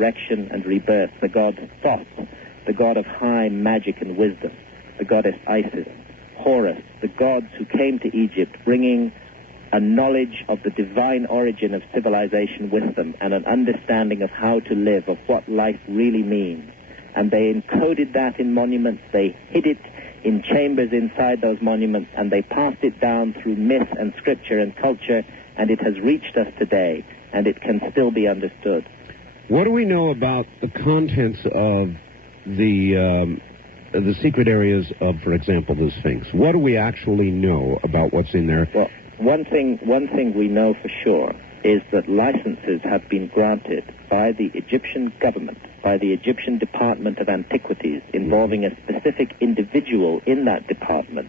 resurrection and rebirth, the god Thoth, the god of high magic and wisdom, the goddess Isis, Horus, the gods who came to Egypt bringing a knowledge of the divine origin of civilization with them and an understanding of how to live, of what life really means. And they encoded that in monuments, they hid it in chambers inside those monuments, and they passed it down through myth and scripture and culture, and it has reached us today, and it can still be understood. What do we know about the contents of the secret areas of, for example, the Sphinx? What do we actually know about what's in there? Well, one thing we know for sure is that licenses have been granted by the Egyptian government, by the Egyptian Department of Antiquities, involving a specific individual in that department,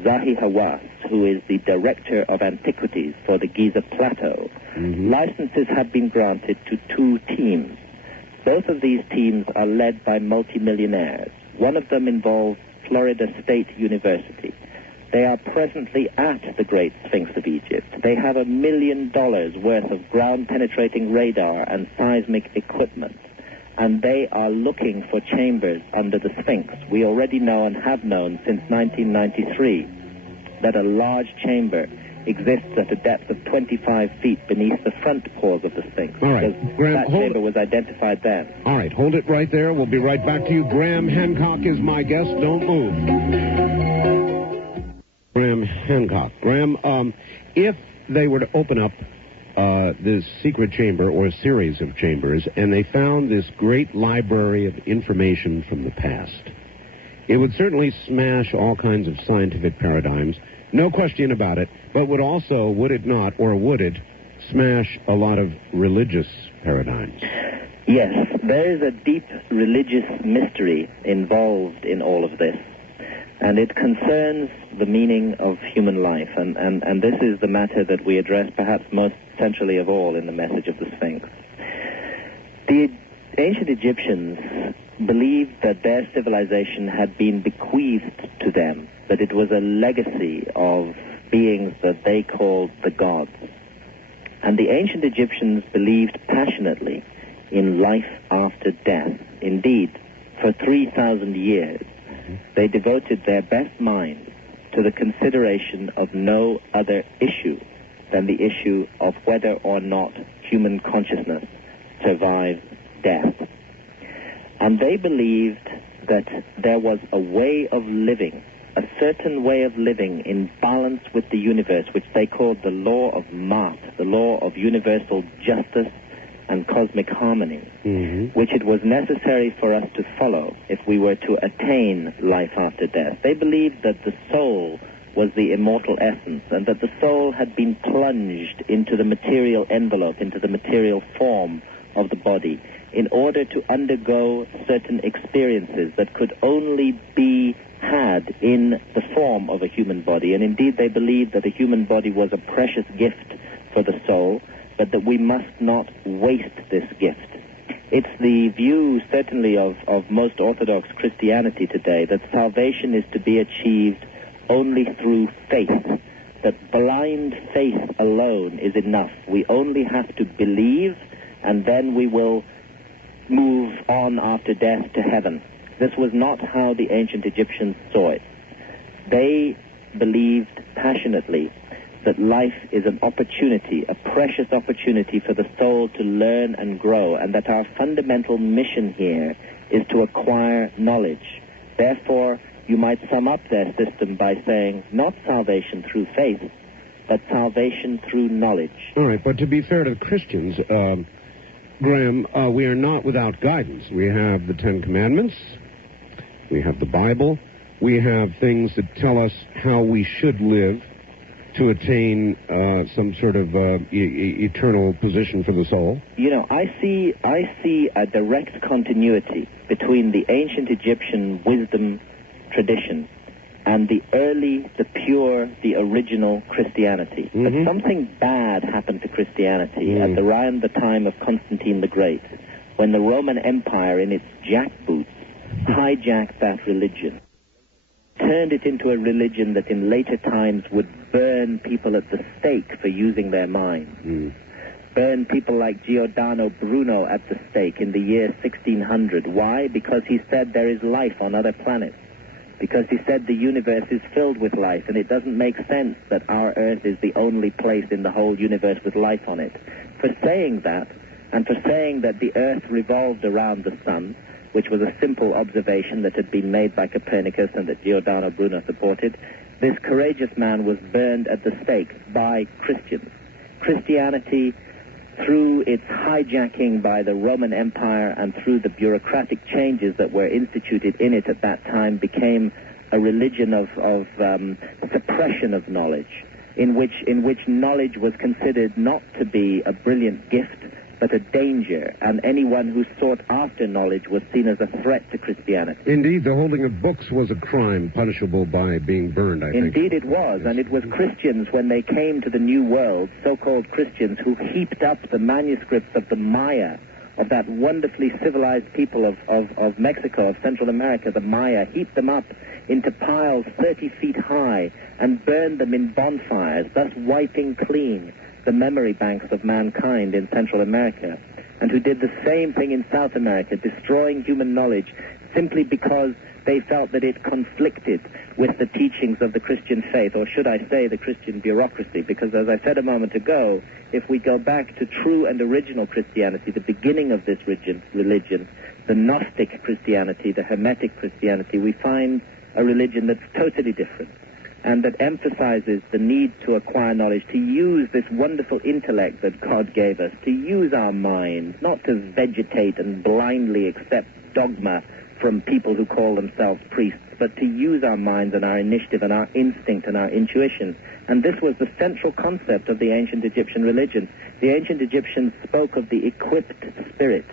Zahi Hawass, who is the director of antiquities for the Giza Plateau. Licenses have been granted to 2 teams. Both of these teams are led by multimillionaires. One of them involves Florida State University. They are presently at the Great Sphinx of Egypt. They have $1 million worth of ground-penetrating radar and seismic equipment, and they are looking for chambers under the Sphinx. We already know and have known since 1993 that a large chamber exists at a depth of 25 feet beneath the front paws of the Sphinx. All right, Graham, that chamber was identified then. All right, hold it right there. We'll be right back to you. Graham Hancock is my guest. Don't move. Graham Hancock. Graham, if they were to open up this secret chamber or a series of chambers and they found this great library of information from the past, it would certainly smash all kinds of scientific paradigms, no question about it, but would it not, or would it, smash a lot of religious paradigms? Yes, there is a deep religious mystery involved in all of this, and it concerns the meaning of human life, and this is the matter that we address perhaps most centrally of all in the message of the Sphinx. The ancient Egyptians believed that their civilization had been bequeathed to them, that it was a legacy of beings that they called the gods. And the ancient Egyptians believed passionately in life after death. Indeed, for 3,000 years, they devoted their best minds to the consideration of no other issue than the issue of whether or not human consciousness survives death. And they believed that there was a way of living, a certain way of living in balance with the universe, which they called the law of Ma'at, the law of universal justice and cosmic harmony, which it was necessary for us to follow if we were to attain life after death. They believed that the soul was the immortal essence, and that the soul had been plunged into the material envelope, into the material form of the body, in order to undergo certain experiences that could only be had in the form of a human body. And indeed, they believed that the human body was a precious gift for the soul, but that we must not waste this gift. It's the view, certainly, of most Orthodox Christianity today, that salvation is to be achieved only through faith, that blind faith alone is enough. We only have to believe, and then we will move on after death to heaven. This was not how the ancient Egyptians saw it. They believed passionately that life is an opportunity, a precious opportunity for the soul to learn and grow, and that our fundamental mission here is to acquire knowledge. Therefore, you might sum up their system by saying, not salvation through faith, but salvation through knowledge. All right, but to be fair to the Christians, Graham, we are not without guidance. We have the Ten Commandments, we have the Bible, we have things that tell us how we should live to attain some sort of eternal position for the soul. You know, I see a direct continuity between the ancient Egyptian wisdom tradition and the early, the pure, the original Christianity. But something bad happened to Christianity at around the time of Constantine the Great, when the Roman Empire, in its jackboots, hijacked that religion, turned it into a religion that in later times would burn people at the stake for using their minds. burned people like Giordano Bruno at the stake in the year 1600. Why? Because he said there is life on other planets. Because he said the universe is filled with life, and it doesn't make sense that our Earth is the only place in the whole universe with life on it. For saying that, and for saying that the Earth revolved around the sun, which was a simple observation that had been made by Copernicus and that Giordano Bruno supported, this courageous man was burned at the stake by Christians. Christianity, through its hijacking by the Roman Empire and through the bureaucratic changes that were instituted in it at that time, became a religion of suppression of knowledge, in which knowledge was considered not to be a brilliant gift, but a danger, and anyone who sought after knowledge was seen as a threat to Christianity. Indeed, the holding of books was a crime punishable by being burned, I think. Indeed it was, and it was Christians, when they came to the New World, so-called Christians, who heaped up the manuscripts of the Maya, of that wonderfully civilized people of Mexico, of Central America, the Maya, heaped them up into piles 30 feet high and burned them in bonfires, thus wiping clean the memory banks of mankind in Central America, and who did the same thing in South America, destroying human knowledge simply because they felt that it conflicted with the teachings of the Christian faith, or should I say the Christian bureaucracy, because as I said a moment ago, if we go back to true and original Christianity, the beginning of this religion, the Gnostic Christianity, the Hermetic Christianity, we find a religion that's totally different, and that emphasizes the need to acquire knowledge, to use this wonderful intellect that God gave us, to use our minds, not to vegetate and blindly accept dogma from people who call themselves priests, but to use our minds and our initiative and our instinct and our intuition. And this was the central concept of the ancient Egyptian religion. The ancient Egyptians spoke of the equipped spirit,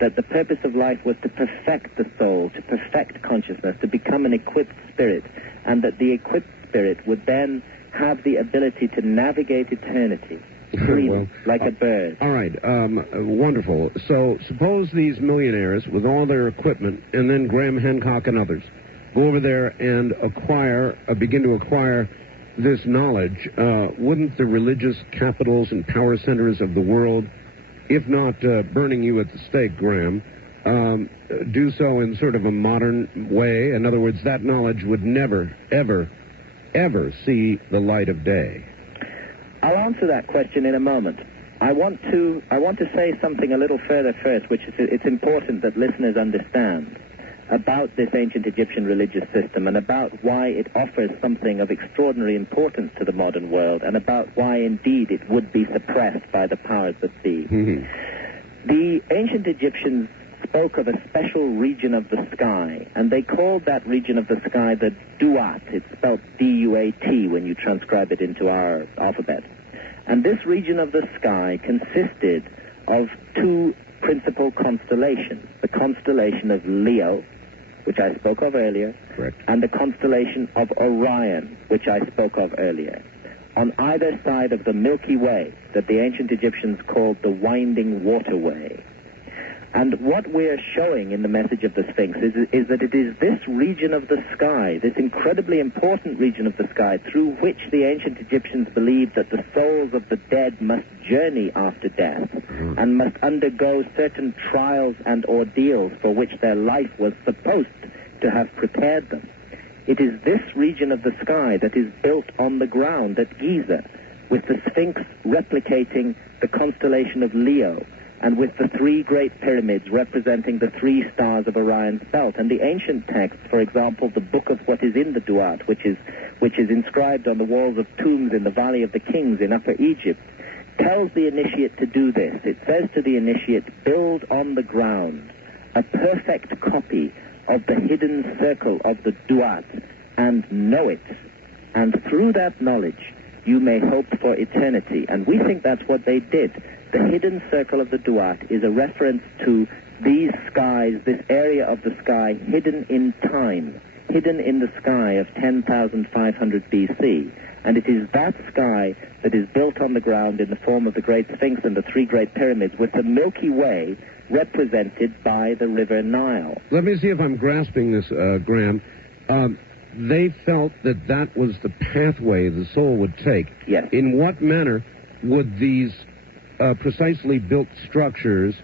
that the purpose of life was to perfect the soul, to perfect consciousness, to become an equipped spirit, and that the equipped spirit would then have the ability to navigate eternity, freely, like a bird. All right, wonderful. So suppose these millionaires, with all their equipment, and then Graham Hancock and others, go over there and begin to acquire this knowledge. Wouldn't the religious capitals and power centers of the world, if not burning you at the stake, Graham, do so in sort of a modern way? In other words, that knowledge would never, ever see the light of day. I'll answer that question in a moment. I want to say something a little further first, which it's important that listeners understand about this ancient Egyptian religious system, and about why it offers something of extraordinary importance to the modern world, and about why indeed it would be suppressed by the powers that be. Mm-hmm. The ancient Egyptians spoke of a special region of the sky, and they called that region of the sky the Duat. It's spelled D-U-A-T when you transcribe it into our alphabet. And this region of the sky consisted of two principal constellations, the constellation of Leo, which I spoke of earlier, correct, and the constellation of Orion, which I spoke of earlier, on either side of the Milky Way that the ancient Egyptians called the Winding Waterway. And what we're showing in the message of the Sphinx is that it is this region of the sky, this incredibly important region of the sky, through which the ancient Egyptians believed that the souls of the dead must journey after death and must undergo certain trials and ordeals for which their life was supposed to have prepared them. It is this region of the sky that is built on the ground at Giza, with the Sphinx replicating the constellation of Leo, and with the three great pyramids representing the three stars of Orion's belt. And the ancient texts, for example, the Book of What is in the Duat, which is inscribed on the walls of tombs in the Valley of the Kings in Upper Egypt, tells the initiate to do this. It says to the initiate, build on the ground a perfect copy of the hidden circle of the Duat, and know it. And through that knowledge, you may hope for eternity. And we think that's what they did. The hidden circle of the Duat is a reference to these skies, this area of the sky hidden in time, hidden in the sky of 10,500 BC. And it is that sky that is built on the ground in the form of the Great Sphinx and the three great pyramids, with the Milky Way represented by the River Nile. Let me see if I'm grasping this, Graham. They felt that that was the pathway the soul would take. Yes. In what manner would these precisely built structures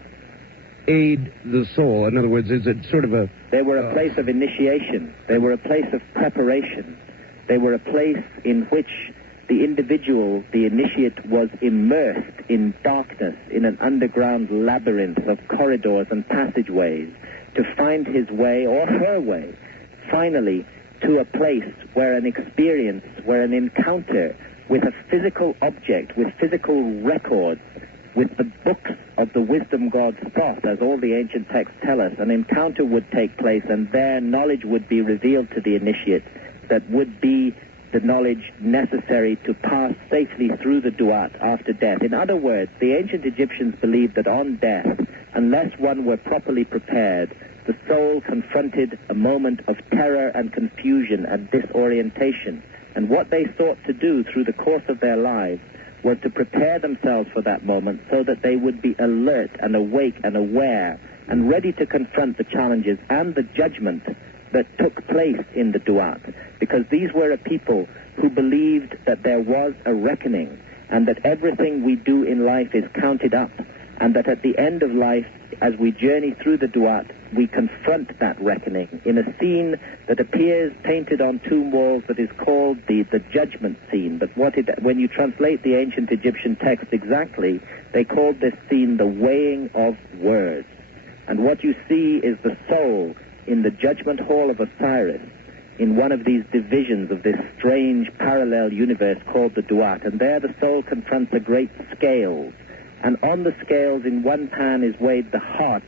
aid the soul? In other words, is it sort of a... They were a place of initiation. They were a place of preparation. They were a place in which the individual, the initiate, was immersed in darkness, in an underground labyrinth of corridors and passageways, to find his way, or her way, finally, to a place where an experience, where an encounter with a physical object, with physical records, with the books of the wisdom God's thought, as all the ancient texts tell us, an encounter would take place, and there knowledge would be revealed to the initiate that would be the knowledge necessary to pass safely through the duat after death. In other words, the ancient Egyptians believed that on death, unless one were properly prepared, the soul confronted a moment of terror and confusion and disorientation. And what they sought to do through the course of their lives was to prepare themselves for that moment so that they would be alert and awake and aware and ready to confront the challenges and the judgment that took place in the duat, because these were a people who believed that there was a reckoning and that everything we do in life is counted up, and that at the end of life, as we journey through the duat, we confront that reckoning in a scene that appears painted on tomb walls that is called the judgment scene. But when you translate the ancient Egyptian text exactly, they called this scene the weighing of words. And what you see is the soul in the judgment hall of Osiris, in one of these divisions of this strange parallel universe called the duat. And there the soul confronts a great scales. And on the scales, in one pan is weighed the heart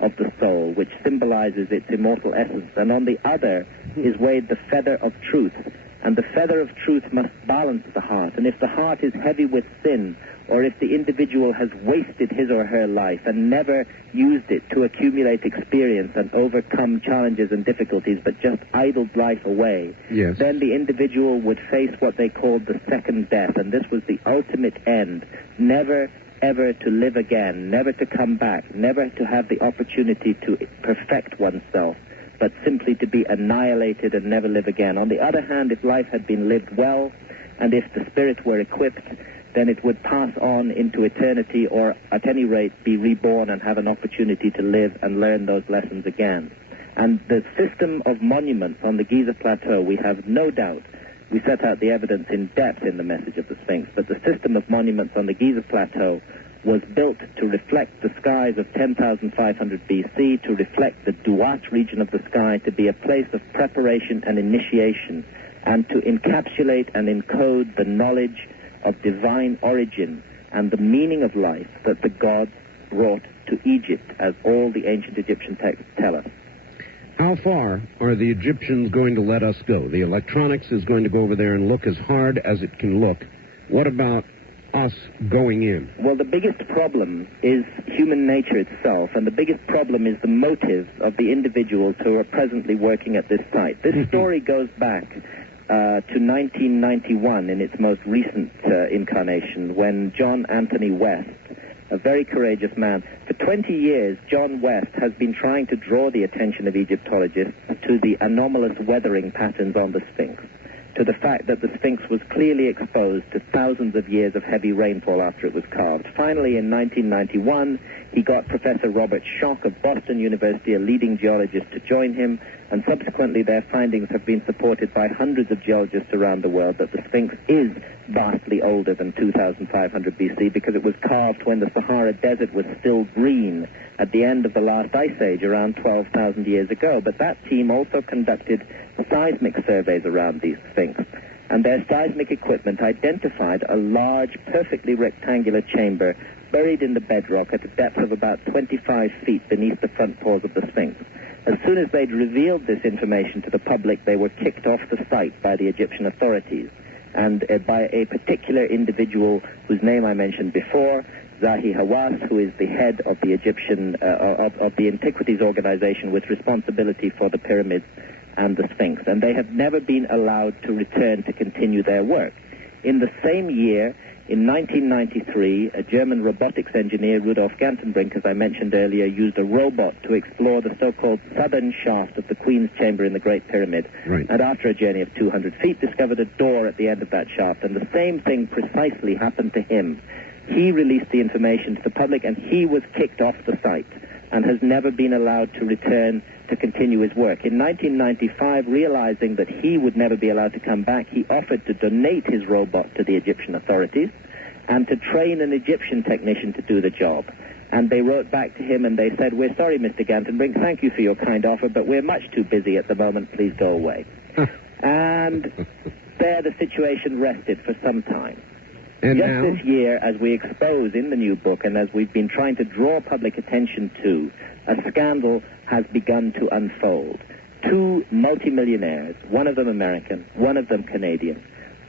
of the soul, which symbolizes its immortal essence. And on the other is weighed the feather of truth. And the feather of truth must balance the heart. And if the heart is heavy with sin, or if the individual has wasted his or her life and never used it to accumulate experience and overcome challenges and difficulties, but just idled life away, yes, then the individual would face what they called the second death. And this was the ultimate end. Never ever to live again, never to come back, never to have the opportunity to perfect oneself, but simply to be annihilated and never live again. On the other hand, if life had been lived well, and if the spirit were equipped, then it would pass on into eternity, or at any rate be reborn and have an opportunity to live and learn those lessons again. And the system of monuments on the Giza Plateau, we have no doubt, we set out the evidence in depth in the message of the Sphinx, but the system of monuments on the Giza Plateau was built to reflect the skies of 10,500 BC, to reflect the Duat region of the sky, to be a place of preparation and initiation, and to encapsulate and encode the knowledge of divine origin and the meaning of life that the gods brought to Egypt, as all the ancient Egyptian texts tell us. How far are the Egyptians going to let us go? The electronics is going to go over there and look as hard as it can look. What about us going in? Well, the biggest problem is human nature itself, and the biggest problem is the motives of the individuals who are presently working at this site. This story goes back to 1991 in its most recent incarnation, when John Anthony West, a very courageous man, for 20 years, John West has been trying to draw the attention of Egyptologists to the anomalous weathering patterns on the Sphinx, to the fact that the Sphinx was clearly exposed to thousands of years of heavy rainfall after it was carved. Finally, in 1991, he got Professor Robert Schoch of Boston University, a leading geologist, to join him, and subsequently their findings have been supported by hundreds of geologists around the world that the Sphinx is vastly older than 2,500 BC, because it was carved when the Sahara Desert was still green at the end of the last ice age around 12,000 years ago. But that team also conducted seismic surveys around the Sphinx, and their seismic equipment identified a large, perfectly rectangular chamber buried in the bedrock at a depth of about 25 feet beneath the front paws of the Sphinx. As soon as they'd revealed this information to the public, they were kicked off the site by the Egyptian authorities, and by a particular individual whose name I mentioned before, Zahi Hawass, who is the head of the Egyptian, of the Antiquities Organization with responsibility for the pyramids and the Sphinx. And they have never been allowed to return to continue their work. In the same year, in 1993, a German robotics engineer, Rudolf Gantenbrink, as I mentioned earlier, used a robot to explore the so-called southern shaft of the Queen's Chamber in the Great Pyramid. Right. And after a journey of 200 feet, discovered a door at the end of that shaft. And the same thing precisely happened to him. He released the information to the public, and he was kicked off the site and has never been allowed to return to continue his work. In 1995, realizing that he would never be allowed to come back, he offered to donate his robot to the Egyptian authorities and to train an Egyptian technician to do the job. And they wrote back to him and they said, "We're sorry, Mr. Gantenbrink, thank you for your kind offer, but we're much too busy at the moment, please go away." And there the situation rested for some time. And Just now? this year, as we expose in the new book and as we've been trying to draw public attention to, a scandal has begun to unfold. Two multimillionaires, one of them American, one of them Canadian,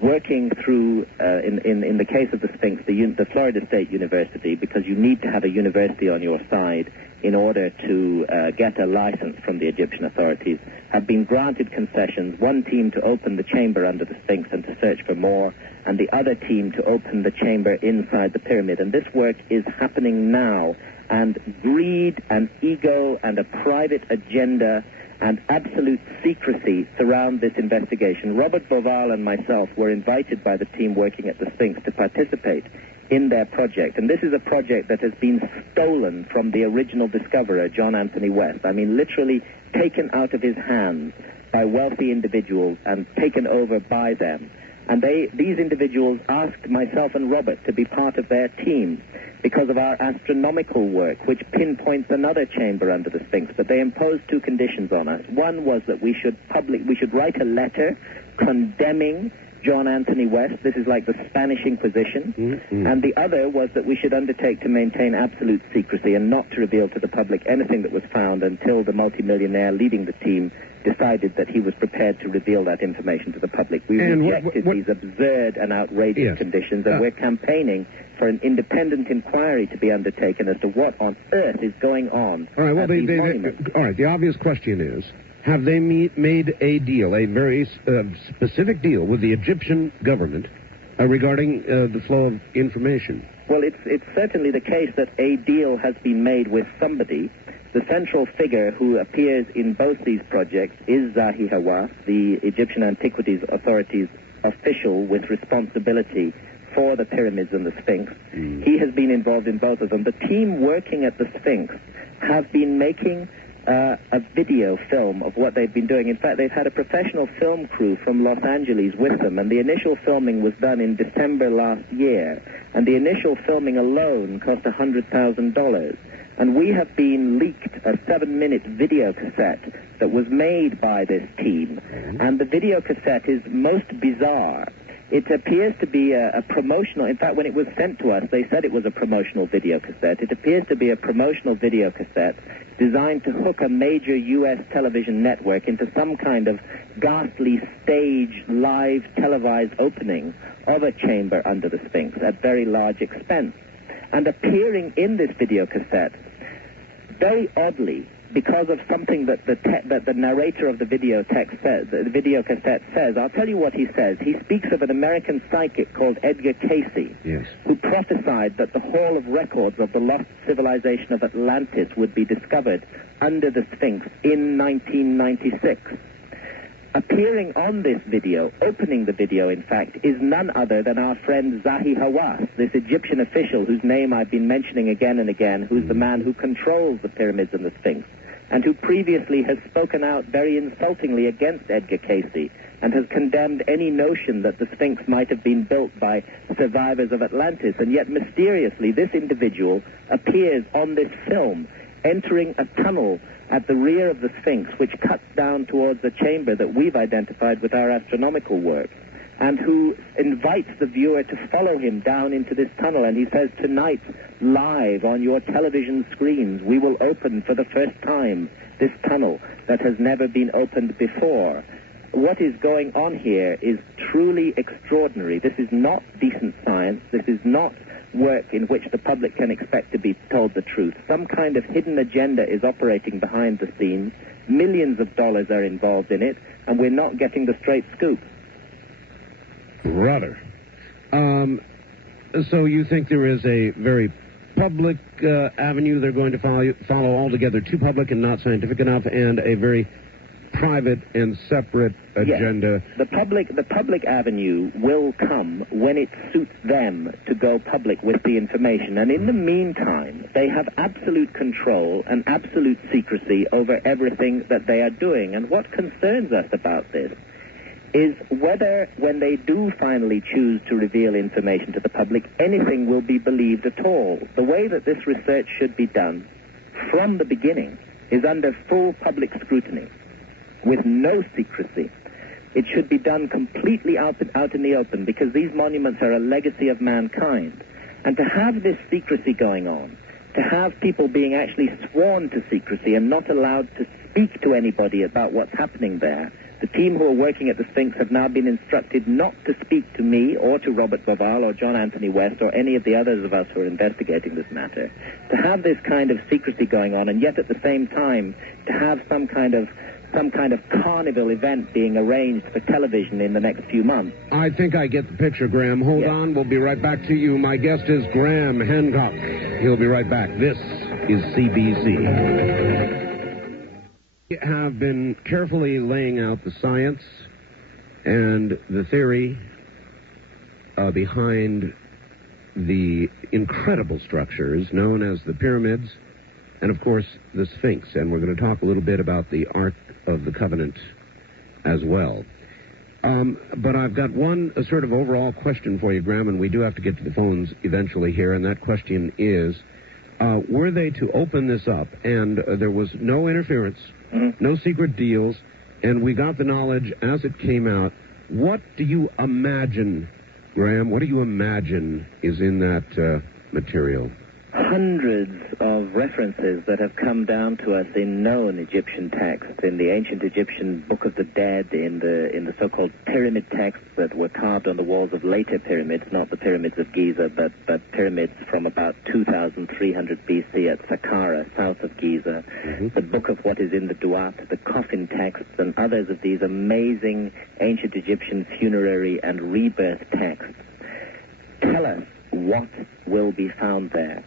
working through, in the case of the Sphinx, the Florida State University, because you need to have a university on your side in order to get a license from the Egyptian authorities, have been granted concessions, one team to open the chamber under the Sphinx and to search for more, and the other team to open the chamber inside the pyramid. And this work is happening now, and greed and ego and a private agenda and absolute secrecy surround this investigation. Robert Boval and myself were invited by the team working at the Sphinx to participate in their project. And this is a project that has been stolen from the original discoverer, John Anthony West. I mean, literally taken out of his hands by wealthy individuals and taken over by them. And these individuals asked myself and Robert to be part of their team because of our astronomical work, which pinpoints another chamber under the Sphinx. But they imposed two conditions on us. One was that we should write a letter condemning John Anthony West. This is like the Spanish Inquisition. Mm-hmm. And the other was that we should undertake to maintain absolute secrecy and not to reveal to the public anything that was found until the multimillionaire leading the team decided that he was prepared to reveal that information to the public. We rejected these absurd and outrageous conditions, and we're campaigning for an independent inquiry to be undertaken as to what on earth is going on. All right, well, the obvious question is, have they made a deal, a very specific deal with the Egyptian government regarding the flow of information? Well, it's certainly the case that a deal has been made with somebody. The central figure who appears in both these projects is Zahi Hawass, the Egyptian Antiquities Authority's official with responsibility for the pyramids and the Sphinx. He has been involved in both of them. The team working at the Sphinx have been making a video film of what they've been doing. In fact, they've had a professional film crew from Los Angeles with them, and the initial filming was done in December last year, and the initial filming alone cost $100,000. And we have been leaked a 7-minute video cassette that was made by this team, and the video cassette is most bizarre. It appears to be a promotional, in fact, when it was sent to us, they said it was a promotional video cassette. It appears to be a promotional video cassette designed to hook a major U.S. television network into some kind of ghastly stage, live, televised opening of a chamber under the Sphinx at very large expense. And appearing in this video cassette, very oddly, because of something that the narrator of the video text says, the video cassette says, I'll tell you what he says. He speaks of an American psychic called Edgar Cayce, who prophesied that the Hall of Records of the lost civilization of Atlantis would be discovered under the Sphinx in 1996. Appearing on this video, opening the video, in fact, is none other than our friend Zahi Hawass, this Egyptian official whose name I've been mentioning again and again, who's the man who controls the pyramids and the Sphinx, and who previously has spoken out very insultingly against Edgar Cayce and has condemned any notion that the Sphinx might have been built by survivors of Atlantis. And yet, mysteriously, this individual appears on this film, entering a tunnel at the rear of the Sphinx, which cuts down towards the chamber that we've identified with our astronomical work, and who invites the viewer to follow him down into this tunnel. And he says, tonight, live on your television screens, we will open for the first time this tunnel that has never been opened before. What is going on here is truly extraordinary. This is not decent science. This is not work in which the public can expect to be told the truth. Some kind of hidden agenda is operating behind the scenes. Millions of dollars are involved in it, and we're not getting the straight scoop. Rather. So you think there is a very public avenue they're going to follow altogether too public and not scientific enough, and a very private and separate agenda. Yes. The public avenue will come when it suits them to go public with the information. And in the meantime, they have absolute control and absolute secrecy over everything that they are doing. And what concerns us about this is whether, when they do finally choose to reveal information to the public, anything will be believed at all. The way that this research should be done from the beginning is under full public scrutiny, with no secrecy. It should be done completely out in the open, because these monuments are a legacy of mankind. And to have this secrecy going on, to have people being actually sworn to secrecy and not allowed to speak to anybody about what's happening there, the team who are working at the Sphinx have now been instructed not to speak to me or to Robert Bauval or John Anthony West or any of the others of us who are investigating this matter. To have this kind of secrecy going on, and yet at the same time to have some kind of carnival event being arranged for television in the next few months. I think I get the picture, Graham. Hold on. We'll be right back to you. My guest is Graham Hancock. He'll be right back. This is CBC. We have been carefully laying out the science and the theory behind the incredible structures known as the pyramids and, of course, the Sphinx. And we're going to talk a little bit about the Ark of the Covenant as well. But I've got a sort of overall question for you, Graham, and we do have to get to the phones eventually here, and that question is, were they to open this up and there was no interference, no secret deals, and we got the knowledge as it came out, what do you imagine, Graham, what do you imagine is in that material? Hundreds of references that have come down to us in known Egyptian texts, in the ancient Egyptian Book of the Dead, in the so-called pyramid texts that were carved on the walls of later pyramids, not the pyramids of Giza, but pyramids from about 2300 BC at Saqqara, south of Giza, the Book of what is in the Duat, the coffin texts, and others of these amazing ancient Egyptian funerary and rebirth texts. Tell us what will be found there.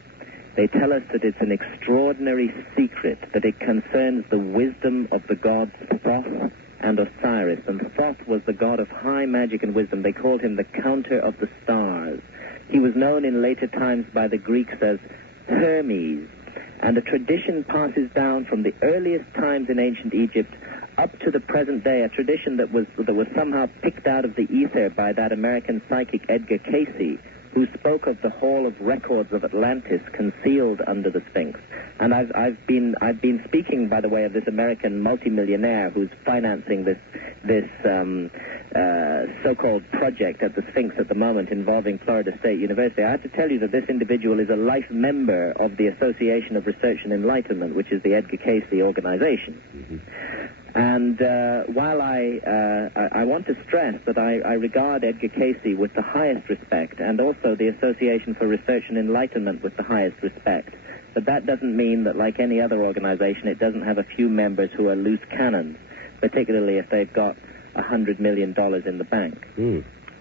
They tell us that it's an extraordinary secret, that it concerns the wisdom of the gods Thoth and Osiris. And Thoth was the god of high magic and wisdom. They called him the counter of the stars. He was known in later times by the Greeks as Hermes. And a tradition passes down from the earliest times in ancient Egypt up to the present day, a tradition that was somehow picked out of the ether by that American psychic Edgar Cayce, who spoke of the Hall of Records of Atlantis concealed under the Sphinx. And I've been speaking, by the way, of this American multimillionaire who's financing this so-called project at the Sphinx at the moment involving Florida State University. I have to tell you that this individual is a life member of the Association of Research and Enlightenment, which is the Edgar Cayce organization. And while I want to stress that I regard Edgar Cayce with the highest respect, and also the Association for Research and Enlightenment with the highest respect, but that doesn't mean that, like any other organization, it doesn't have a few members who are loose cannons, particularly if they've got $100 million in the bank.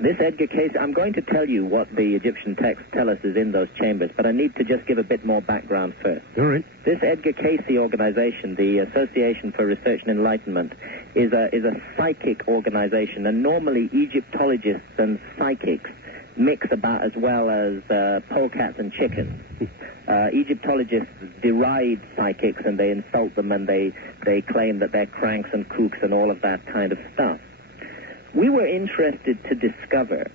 This Edgar Cayce, I'm going to tell you what the Egyptian texts tell us is in those chambers, but I need to just give a bit more background first. All right. This Edgar Cayce organization, the Association for Research and Enlightenment, is a psychic organization, and normally Egyptologists and psychics mix about as well as polecats and chickens. Egyptologists deride psychics and they insult them and they claim that they're cranks and kooks and all of that kind of stuff. We were interested to discover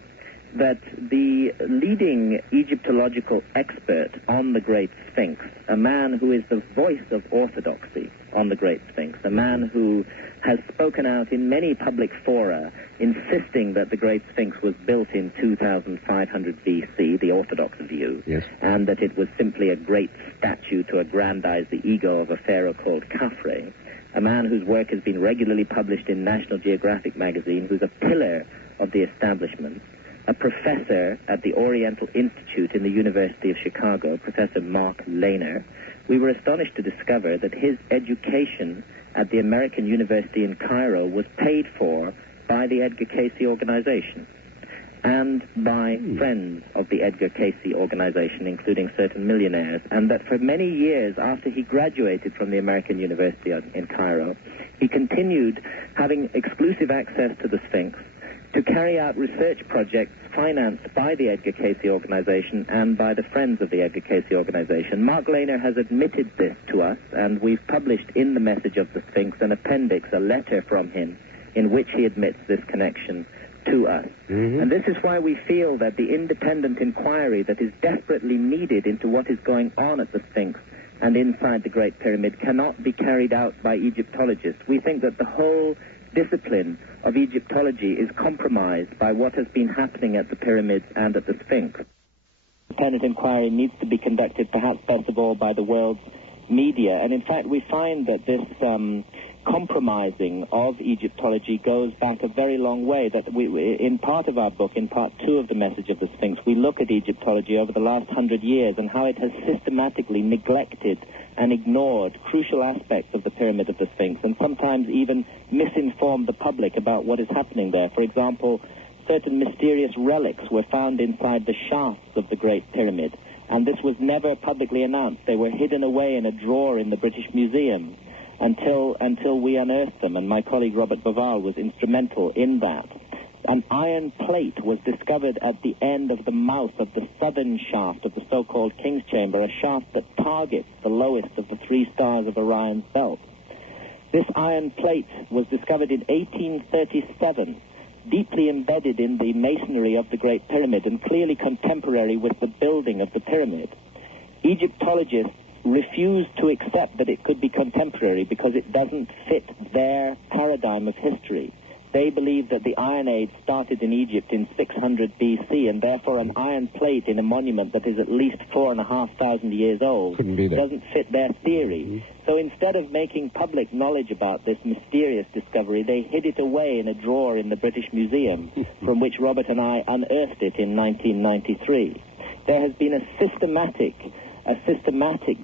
that the leading Egyptological expert on the Great Sphinx, a man who is the voice of orthodoxy on the Great Sphinx, a man who has spoken out in many public fora insisting that the Great Sphinx was built in 2500 BC, the orthodox view, and that it was simply a great statue to aggrandize the ego of a pharaoh called Khafre, a man whose work has been regularly published in National Geographic magazine, who's a pillar of the establishment, a professor at the Oriental Institute in the University of Chicago, Professor Mark Lehner. We were astonished to discover that his education at the American University in Cairo was paid for by the Edgar Cayce organization and by friends of the Edgar Cayce organization, including certain millionaires, and that for many years after he graduated from the American University in Cairo, He continued having exclusive access to the Sphinx to carry out research projects financed by the Edgar Cayce organization and by the Friends of the Edgar Cayce organization. Mark Lehner has admitted this to us, and we've published in the Message of the Sphinx an appendix, a letter from him, in which he admits this connection to us. And this is why we feel that the independent inquiry that is desperately needed into what is going on at the Sphinx and inside the Great Pyramid cannot be carried out by Egyptologists. We think that the whole discipline of Egyptology is compromised by what has been happening at the pyramids and at the Sphinx. Independent inquiry needs to be conducted, perhaps best of all, by the world's media. And in fact, we find that this compromising of Egyptology goes back a very long way. That in part of our book, in part 2 of the Message of the Sphinx, we look at Egyptology over the last 100 years and how it has systematically neglected and ignored crucial aspects of the Pyramid of the Sphinx, and sometimes even misinformed the public about what is happening there. For example, certain mysterious relics were found inside the shafts of the Great Pyramid, and this was never publicly announced. They were hidden away in a drawer in the British Museum until we unearthed them, and my colleague Robert Baval was instrumental in that. An iron plate was discovered at the end of the mouth of the southern shaft of the so-called King's Chamber, a shaft that targets the lowest of the 3 stars of Orion's belt. This iron plate was discovered in 1837, deeply embedded in the masonry of the Great Pyramid and clearly contemporary with the building of the pyramid. Egyptologists refused to accept that it could be contemporary because it doesn't fit their paradigm of history. They believe that the Iron Age started in Egypt in 600 BC, and therefore an iron plate in a monument that is at least 4,500 years old doesn't fit their theory. So instead of making public knowledge about this mysterious discovery, they hid it away in a drawer in the British Museum, from which Robert and I unearthed it in 1993. There has been a systematic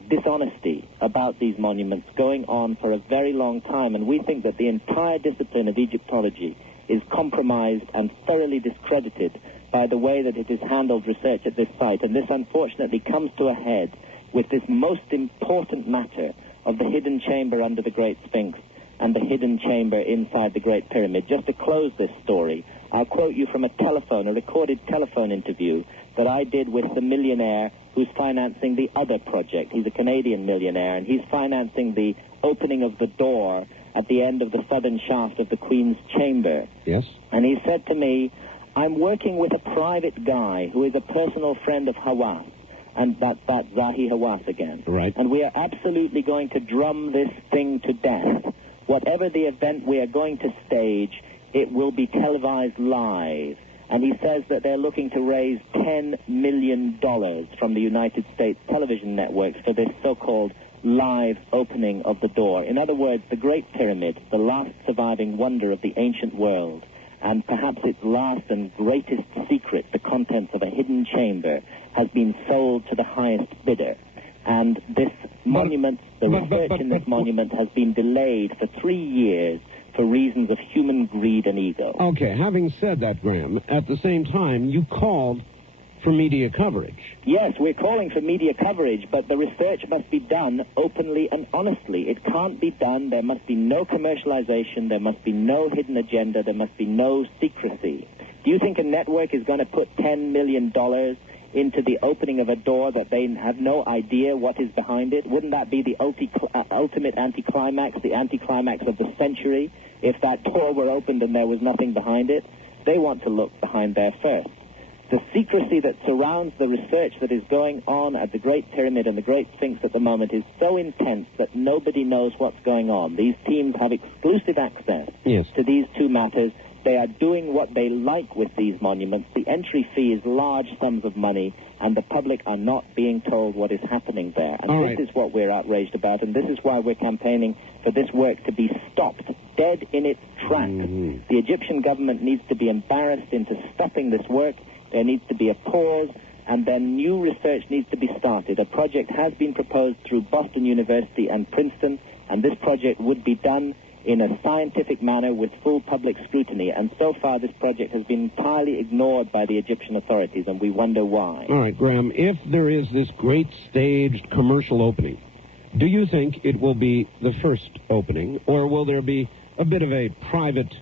dishonesty about these monuments going on for a very long time, and we think that the entire discipline of Egyptology is compromised and thoroughly discredited by the way that it has handled research at this site. And this unfortunately comes to a head with this most important matter of the hidden chamber under the Great Sphinx and the hidden chamber inside the Great Pyramid. Just to close this story, I'll quote you from a recorded telephone interview that I did with the millionaire who's financing the other project. He's a Canadian millionaire, and he's financing the opening of the door at the end of the southern shaft of the Queen's Chamber. Yes. And he said to me, I'm working with a private guy who is a personal friend of Hawass, and that's Zahi Hawass again. Right. And we are absolutely going to drum this thing to death. Whatever the event we are going to stage, it will be televised live. And he says that they're looking to raise $10 million from the United States television networks for this so-called live opening of the door. In other words, the Great Pyramid, the last surviving wonder of the ancient world, and perhaps its last and greatest secret, the contents of a hidden chamber, has been sold to the highest bidder. And this monument, the research in this monument has been delayed for 3 years for reasons of human greed and ego. Okay, having said that, Graham, at the same time, you called for media coverage. Yes, we're calling for media coverage, but the research must be done openly and honestly. It can't be done. There must be no commercialization. There must be no hidden agenda. There must be no secrecy. Do you think a network is going to put $10 million into the opening of a door that they have no idea what is behind it? Wouldn't that be the ultimate anticlimax, the anticlimax of the century, if that door were opened and there was nothing behind it? They want to look behind there first. The secrecy that surrounds the research that is going on at the Great Pyramid and the Great Sphinx at the moment is so intense that nobody knows what's going on. These teams have exclusive access to these two matters. They are doing what they like with these monuments. The entry fee is large sums of money, and the public are not being told what is happening there. And this is what we're outraged about, and this is why we're campaigning for this work to be stopped, dead in its tracks. The Egyptian government needs to be embarrassed into stopping this work. There needs to be a pause, and then new research needs to be started. A project has been proposed through Boston University and Princeton, and this project would be done in a scientific manner with full public scrutiny. And so far, this project has been entirely ignored by the Egyptian authorities, and we wonder why. All right, Graham, if there is this great staged commercial opening, Do you think it will be the first opening, or will there be a bit of a private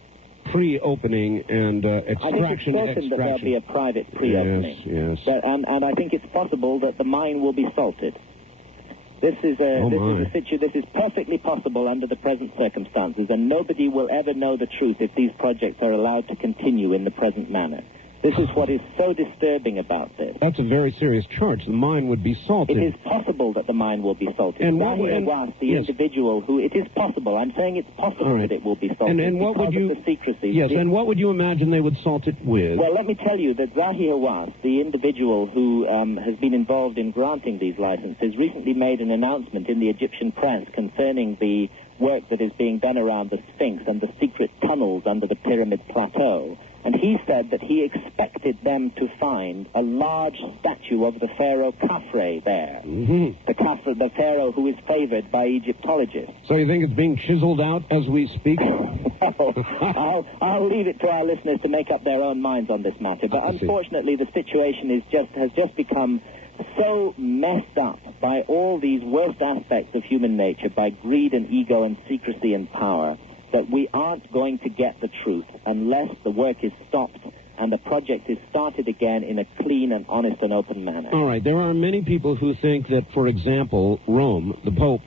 pre-opening and extraction? I think it's certain that there'll be a private pre-opening. Yes. And I think it's possible that the mine will be salted. This is perfectly possible under the present circumstances, and nobody will ever know the truth if these projects are allowed to continue in the present manner. This is what is so disturbing about this. That's a very serious charge. The mine would be salted. It is possible that the mine will be salted. And individual who... It is possible. I'm saying it's possible that it will be salted and what because would you, of the secrecy. Yes, and what would you imagine they would salt it with? Well, let me tell you that Zahi Hawass, the individual who has been involved in granting these licenses, recently made an announcement in the Egyptian press concerning the work that is being done around the Sphinx and the secret tunnels under the Pyramid Plateau. And he said that he expected them to find a large statue of the pharaoh Khafre there. Mm-hmm. The pharaoh who is favored by Egyptologists. So you think it's being chiseled out as we speak? I'll leave it to our listeners to make up their own minds on this matter. But unfortunately, the situation has just become so messed up by all these worst aspects of human nature, by greed and ego and secrecy and power, that we aren't going to get the truth unless the work is stopped and the project is started again in a clean and honest and open manner. All right. There are many people who think that, for example, Rome, the Pope,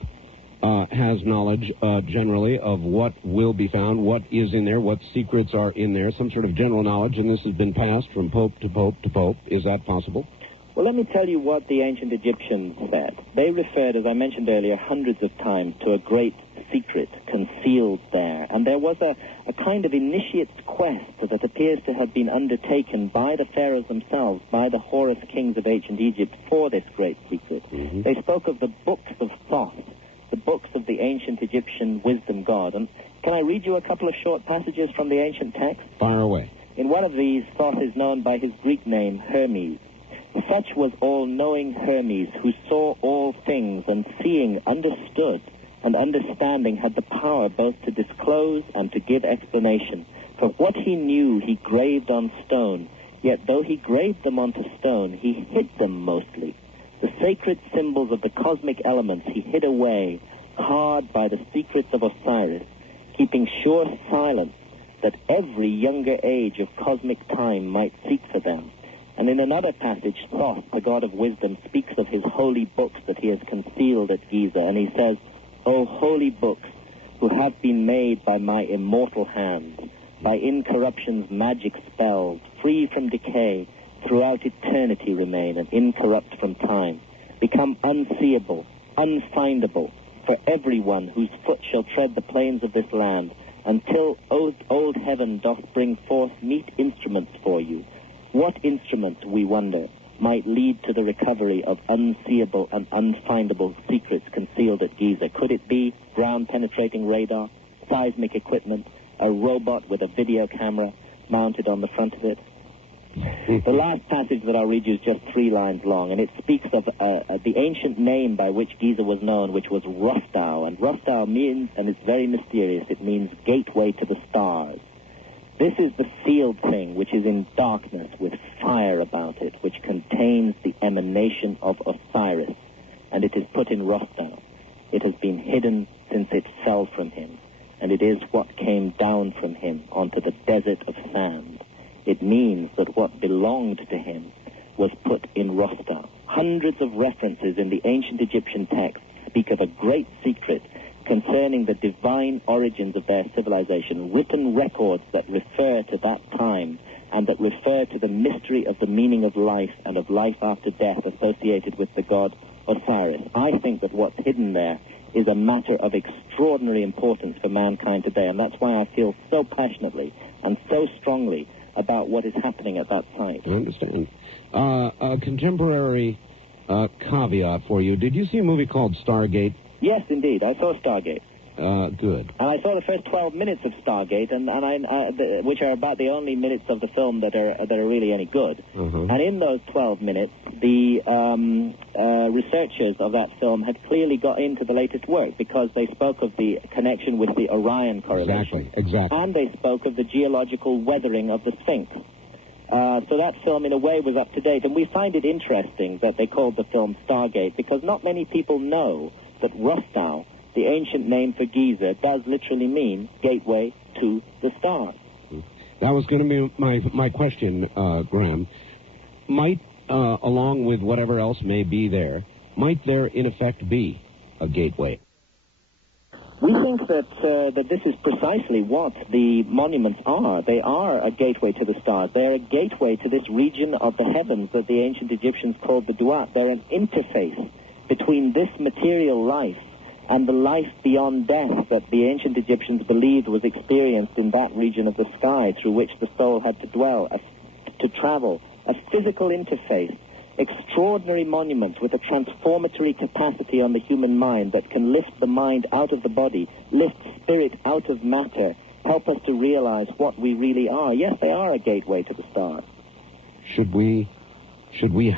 has knowledge generally of what will be found, what is in there, what secrets are in there, some sort of general knowledge, and this has been passed from Pope to Pope to Pope. Is that possible? Well, let me tell you what the ancient Egyptians said. They referred, as I mentioned earlier, hundreds of times to a great secret concealed there. And there was a kind of initiate's quest that appears to have been undertaken by the pharaohs themselves, by the Horus kings of ancient Egypt, for this great secret. Mm-hmm. They spoke of the books of Thoth, the books of the ancient Egyptian wisdom god. And can I read you a couple of short passages from the ancient text? Fire away. In one of these, Thoth is known by his Greek name, Hermes. Such was all-knowing Hermes, who saw all things, and seeing understood, and understanding had the power both to disclose and to give explanation. For what he knew he graved on stone, yet though he graved them onto stone, he hid them mostly. The sacred symbols of the cosmic elements he hid away, hard by the secrets of Osiris, keeping sure silence that every younger age of cosmic time might seek for them. And in another passage, Thoth, the god of wisdom, speaks of his holy books that he has concealed at Giza, and he says, O holy books, who have been made by my immortal hand, by incorruption's magic spells, free from decay, throughout eternity remain, and incorrupt from time, become unseeable, unfindable, for everyone whose foot shall tread the plains of this land, until old heaven doth bring forth meet instruments for you. What instruments, we wonder, might lead to the recovery of unseeable and unfindable secrets concealed at Giza? Could it be ground-penetrating radar, seismic equipment, a robot with a video camera mounted on the front of it? The last passage that I'll read you is just 3 lines long, and it speaks of the ancient name by which Giza was known, which was Rostau. And Rostau means, and it's very mysterious, it means gateway to the stars. This is the sealed thing, which is in darkness with fire about it, which contains the emanation of Osiris, and it is put in Rostau. It has been hidden since it fell from him, and it is what came down from him onto the desert of sand. It means that what belonged to him was put in Rostau. Hundreds of references in the ancient Egyptian texts speak of a great secret concerning the divine origins of their civilization, written records that refer to that time and that refer to the mystery of the meaning of life and of life after death associated with the god Osiris. I think that what's hidden there is a matter of extraordinary importance for mankind today, and that's why I feel so passionately and so strongly about what is happening at that site. I understand. A contemporary caveat for you. Did you see a movie called Stargate? Yes, indeed. I saw Stargate. Good. And I saw the first 12 minutes of Stargate, which are about the only minutes of the film that are really any good. Uh-huh. And in those 12 minutes, the researchers of that film had clearly got into the latest work because they spoke of the connection with the Orion correlation. Exactly. And they spoke of the geological weathering of the Sphinx. So that film, in a way, was up to date. And we find it interesting that they called the film Stargate because not many people know that Rostau, the ancient name for Giza, does literally mean gateway to the stars. That was going to be my question, Graham. Might, along with whatever else may be there, might there in effect be a gateway? We think that this is precisely what the monuments are. They are a gateway to the stars. They're a gateway to this region of the heavens that the ancient Egyptians called the Duat. They're an interface between this material life and the life beyond death that the ancient Egyptians believed was experienced in that region of the sky through which the soul had to dwell, to travel. A physical interface. Extraordinary monuments with a transformatory capacity on the human mind that can lift the mind out of the body, lift spirit out of matter, help us to realize what we really are. Yes, they are a gateway to the stars. Should we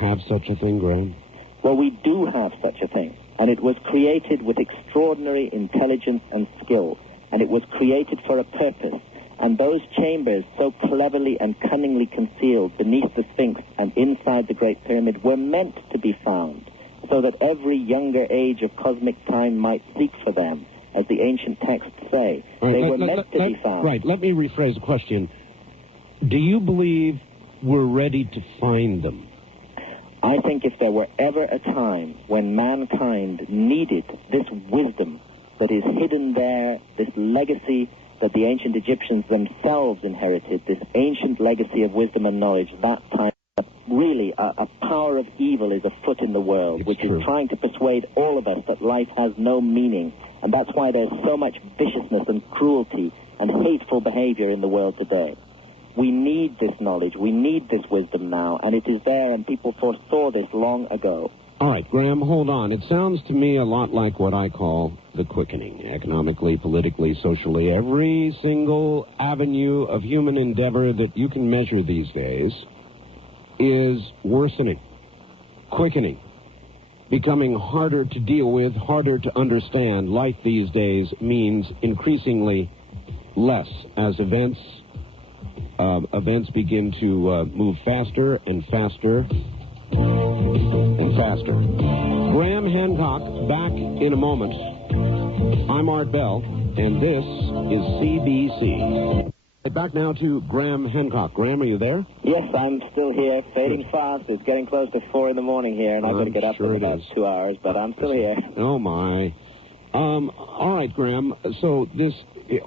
have such a thing, Graham? Well, we do have such a thing, and it was created with extraordinary intelligence and skill, and it was created for a purpose. And those chambers, so cleverly and cunningly concealed beneath the Sphinx and inside the Great Pyramid, were meant to be found, so that every younger age of cosmic time might seek for them, as the ancient texts say. Right, they were meant to be found. Right, let me rephrase the question. Do you believe we're ready to find them? I think if there were ever a time when mankind needed this wisdom that is hidden there, this legacy that the ancient Egyptians themselves inherited, this ancient legacy of wisdom and knowledge, that time really a power of evil is afoot in the world, which is trying to persuade all of us that life has no meaning. And that's why there's so much viciousness and cruelty and hateful behavior in the world today. We need this knowledge, we need this wisdom now, and it is there, and people foresaw this long ago. All right, Graham, hold on. It sounds to me a lot like what I call the quickening, economically, politically, socially. Every single avenue of human endeavor that you can measure these days is worsening, quickening, becoming harder to deal with, harder to understand. Life these days means increasingly less as events begin to move faster and faster and faster. Graham Hancock, back in a moment. I'm Art Bell, and this is CBC. Back now to Graham Hancock. Graham, are you there? Yes, I'm still here, fading fast. It's getting close to 4 in the morning here, and I've got to get up in about 2 hours, but I'm still here. Oh, my. All right, Graham, so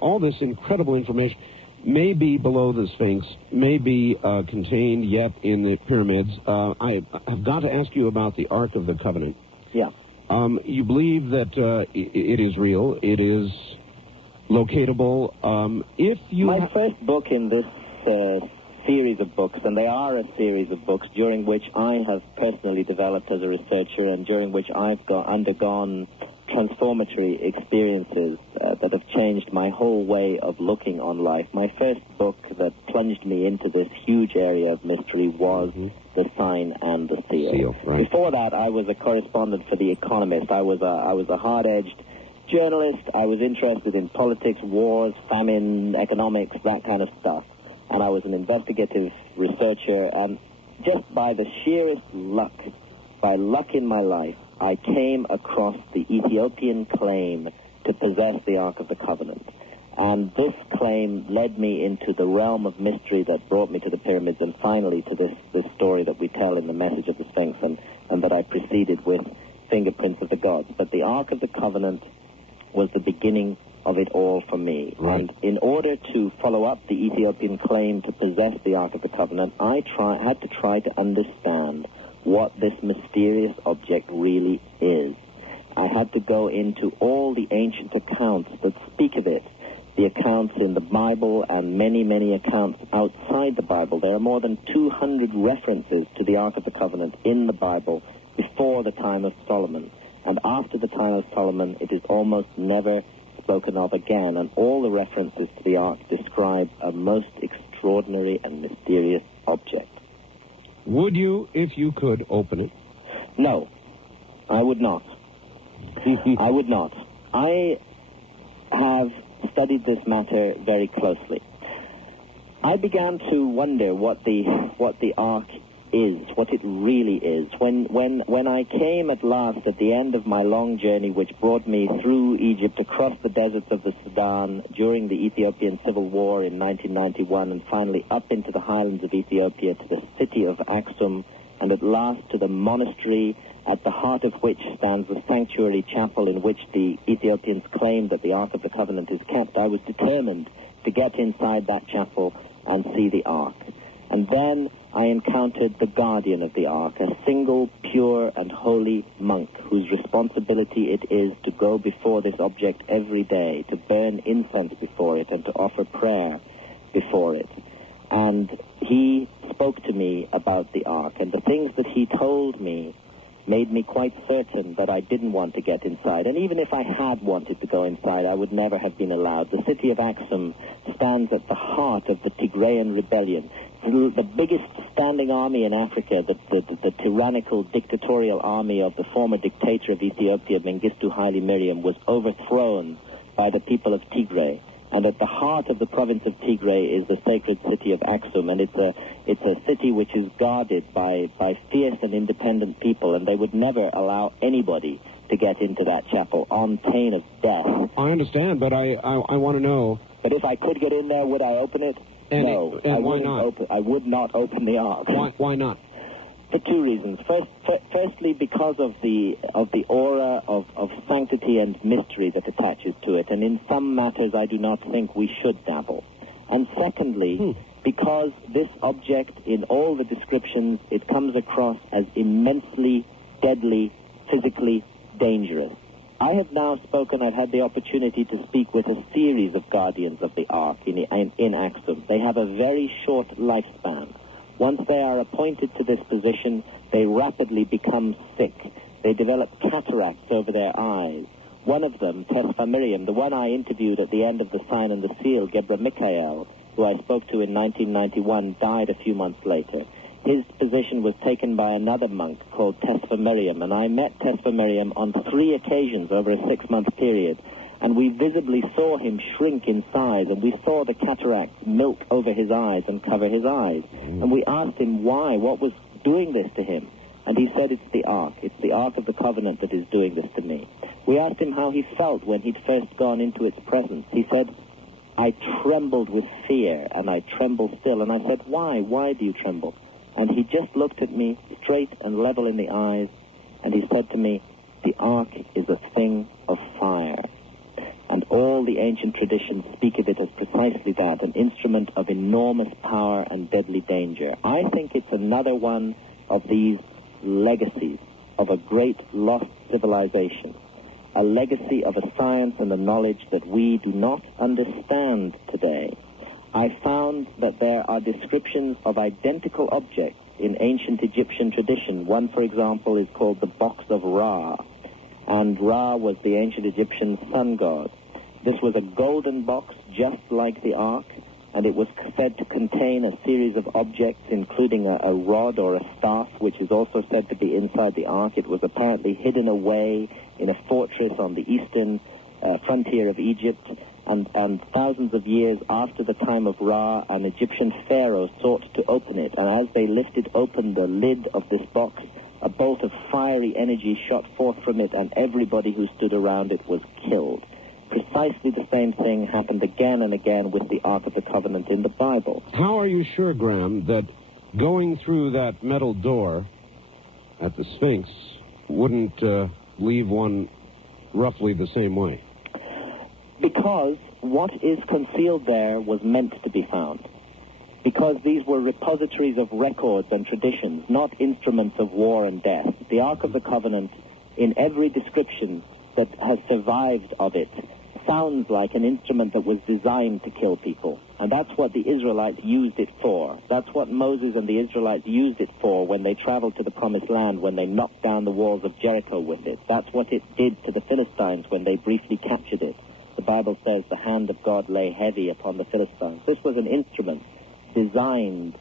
all this incredible information may be below the Sphinx, may be contained yet in the pyramids. I've got to ask you about the Ark of the Covenant. Yeah. You believe that it is real, it is locatable. My first book in this series of books, and they are a series of books during which I have personally developed as a researcher and during which I've undergone transformatory experiences that have changed my whole way of looking on life. My first book that plunged me into this huge area of mystery was The Sign and the Seal. Right. Before that, I was a correspondent for The Economist. I was a hard-edged journalist. I was interested in politics, wars, famine, economics, that kind of stuff. And I was an investigative researcher, and just by the sheerest luck, by luck in my life, I came across the Ethiopian claim to possess the Ark of the Covenant. And this claim led me into the realm of mystery that brought me to the pyramids and finally to this story that we tell in the Message of the Sphinx and that I preceded with Fingerprints of the Gods. But the Ark of the Covenant was the beginning of it all for me. Right. And in order to follow up the Ethiopian claim to possess the Ark of the Covenant, I had to try to understand what this mysterious object really is. I had to go into all the ancient accounts that speak of it, the accounts in the Bible and many, many accounts outside the Bible. There are more than 200 references to the Ark of the Covenant in the Bible before the time of Solomon. And after the time of Solomon, it is almost never spoken of again, and all the references to the Ark describe a most extraordinary and mysterious object. Would you, if you could, open it? No, I would not. I would not. I have studied this matter very closely. I began to wonder what the Ark is, what it really is. When I came at last at the end of my long journey, which brought me through Egypt, across the deserts of the Sudan, during the Ethiopian Civil War in 1991, and finally up into the highlands of Ethiopia to the city of Aksum, and at last to the monastery, at the heart of which stands the sanctuary chapel in which the Ethiopians claim that the Ark of the Covenant is kept, I was determined to get inside that chapel and see the Ark. And then I encountered the guardian of the Ark, a single, pure, and holy monk whose responsibility it is to go before this object every day, to burn incense before it, and to offer prayer before it. And he spoke to me about the Ark, and the things that he told me made me quite certain that I didn't want to get inside. And even if I had wanted to go inside, I would never have been allowed. The city of Aksum stands at the heart of the Tigrayan rebellion. The biggest standing army in Africa, the tyrannical, dictatorial army of the former dictator of Ethiopia, Mengistu Haile Mariam, was overthrown by the people of Tigray. And at the heart of the province of Tigray is the sacred city of Aksum, and it's a city which is guarded by fierce and independent people, and they would never allow anybody to get into that chapel on pain of death. I understand, but I want to know. But if I could get in there, would I open it? No. Why not? I would not open the Ark. Why not? For two reasons. Firstly, because of the aura of sanctity and mystery that attaches to it, and in some matters I do not think we should dabble. And secondly, because this object, in all the descriptions, it comes across as immensely deadly, physically dangerous. I have now spoken, I've had the opportunity to speak with a series of guardians of the Ark in Aksum. They have a very short lifespan. Once they are appointed to this position, they rapidly become sick. They develop cataracts over their eyes. One of them, Tesfa Miriam, the one I interviewed at the end of The Sign and the Seal, Gebra Mikael, who I spoke to in 1991, died a few months later. His position was taken by another monk called Tesfa Miriam, and I met Tesfa Miriam on 3 occasions over a 6-month period. And we visibly saw him shrink in size, and we saw the cataracts milk over his eyes and cover his eyes. And we asked him why, what was doing this to him. And he said, it's the Ark. It's the Ark of the Covenant that is doing this to me. We asked him how he felt when he'd first gone into its presence. He said, I trembled with fear, and I tremble still. And I said, why? Why do you tremble? And he just looked at me straight and level in the eyes, and he said to me, the Ark is a thing of fire. And all the ancient traditions speak of it as precisely that, an instrument of enormous power and deadly danger. I think it's another one of these legacies of a great lost civilization, a legacy of a science and a knowledge that we do not understand today. I found that there are descriptions of identical objects in ancient Egyptian tradition. One, for example, is called the Box of Ra, and Ra was the ancient Egyptian sun god. This was a golden box, just like the Ark, and it was said to contain a series of objects, including a rod or a staff, which is also said to be inside the Ark. It was apparently hidden away in a fortress on the eastern frontier of Egypt, and thousands of years after the time of Ra, an Egyptian pharaoh sought to open it, and as they lifted open the lid of this box, a bolt of fiery energy shot forth from it, and everybody who stood around it was killed. Precisely the same thing happened again and again with the Ark of the Covenant in the Bible. How are you sure, Graham, that going through that metal door at the Sphinx wouldn't leave one roughly the same way? Because what is concealed there was meant to be found. Because these were repositories of records and traditions, not instruments of war and death. The Ark of the Covenant, in every description that has survived of it, sounds like an instrument that was designed to kill people. And that's what the Israelites used it for. That's what Moses and the Israelites used it for when they traveled to the Promised Land, when they knocked down the walls of Jericho with it. That's what it did to the Philistines when they briefly captured it. The Bible says the hand of God lay heavy upon the Philistines. This was an instrument designed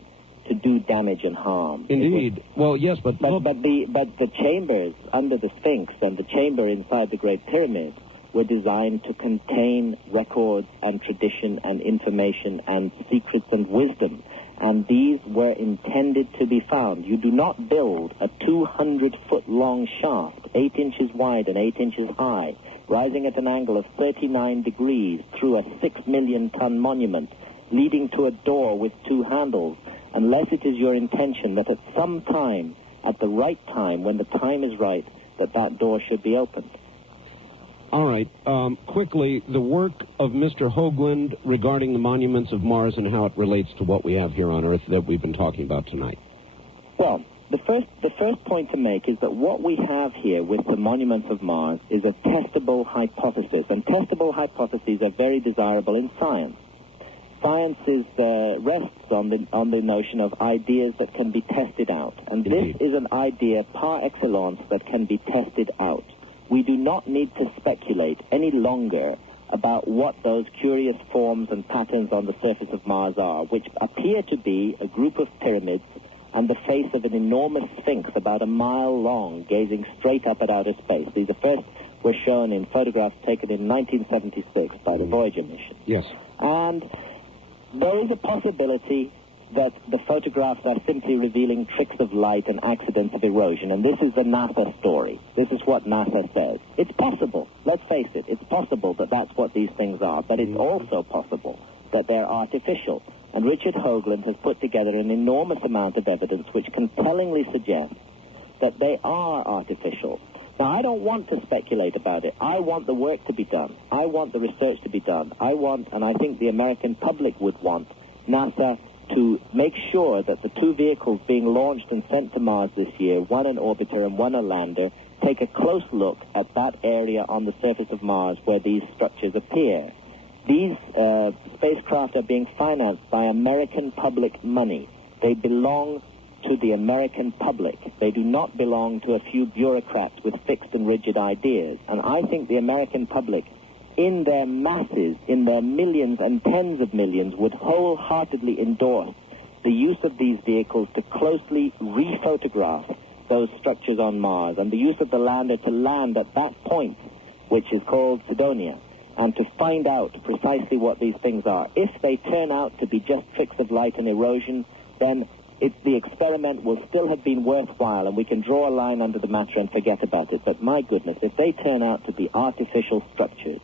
to do damage and harm. Indeed. Well, yes, but the chambers under the Sphinx and the chamber inside the Great Pyramid were designed to contain records and tradition and information and secrets and wisdom. and these were intended to be found. You do not build a 200-foot-long shaft, 8 inches wide and 8 inches high, rising at an angle of 39 degrees through a 6-million-ton monument, leading to a door with 2 handles, unless it is your intention that at some time, at the right time, when the time is right, that door should be opened. All right. Quickly, the work of Mr. Hoagland regarding the monuments of Mars and how it relates to what we have here on Earth that we've been talking about tonight. Well, the first point to make is that what we have here with the monuments of Mars is a testable hypothesis, and testable hypotheses are very desirable in science. Science rests on the notion of ideas that can be tested out, and Indeed. This is an idea par excellence that can be tested out. We do not need to speculate any longer about what those curious forms and patterns on the surface of Mars are, which appear to be a group of pyramids and the face of an enormous Sphinx about a mile long, gazing straight up at outer space. These first were shown in photographs taken in 1976 by the Voyager mission. Yes. And there is a possibility that the photographs are simply revealing tricks of light and accidents of erosion, and this is the NASA story. This is what NASA says. It's possible, let's face it, it's possible that that's what these things are, but it's also possible that they're artificial. And Richard Hoagland has put together an enormous amount of evidence which compellingly suggests that they are artificial. Now, I don't want to speculate about it. I want the work to be done. I want the research to be done. I want, and I think the American public would want, NASA to make sure that the 2 vehicles being launched and sent to Mars this year, one an orbiter and one a lander, take a close look at that area on the surface of Mars where these structures appear. These spacecraft are being financed by American public money. They belong to the American public. They do not belong to a few bureaucrats with fixed and rigid ideas. And I think the American public, in their masses, in their millions and tens of millions, would wholeheartedly endorse the use of these vehicles to closely re-photograph those structures on Mars, and the use of the lander to land at that point, which is called Cydonia, and to find out precisely what these things are. If they turn out to be just tricks of light and erosion, then the experiment will still have been worthwhile, and we can draw a line under the matter and forget about it. But my goodness, if they turn out to be artificial structures,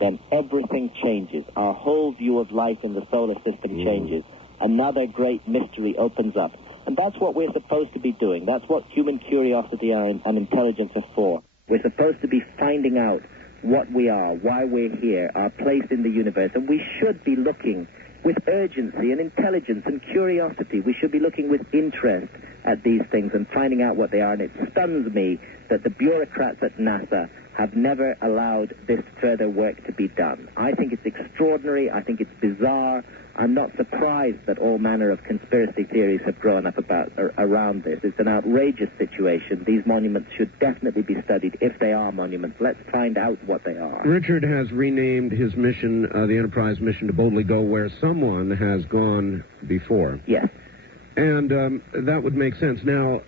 then everything changes. Our whole view of life in the solar system changes. Another great mystery opens up. And that's what we're supposed to be doing. That's what human curiosity and intelligence are for. We're supposed to be finding out what we are, why we're here, our place in the universe. And we should be looking with urgency and intelligence and curiosity. We should be looking with interest at these things and finding out what they are. And it stuns me that the bureaucrats at NASA have never allowed this further work to be done. I think it's extraordinary. I think it's bizarre. I'm not surprised that all manner of conspiracy theories have grown up around this. It's an outrageous situation. These monuments should definitely be studied if they are monuments. Let's find out what they are. Richard has renamed his mission, the Enterprise mission, to boldly go where someone has gone before. Yes. And that would make sense. Now,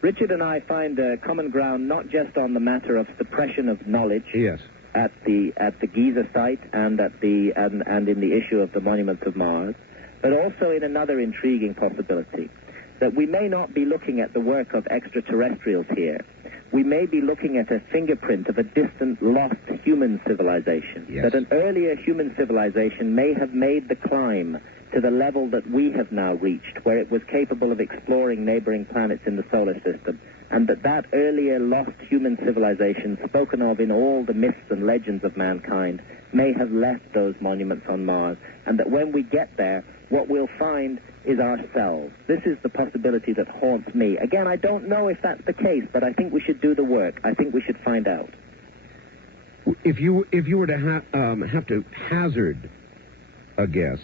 Richard and I find common ground not just on the matter of suppression of knowledge. Yes. At the Giza site and in the issue of the monuments of Mars, but also in another intriguing possibility, that we may not be looking at the work of extraterrestrials here. We may be looking at a fingerprint of a distant, lost human civilization. Yes. That an earlier human civilization may have made the climb to the level that we have now reached, where it was capable of exploring neighboring planets in the solar system, and that earlier lost human civilization, spoken of in all the myths and legends of mankind, may have left those monuments on Mars, and that when we get there, what we'll find is ourselves. This is the possibility that haunts me. Again, I don't know if that's the case, but I think we should do the work. I think we should find out. If you were to have to hazard a guess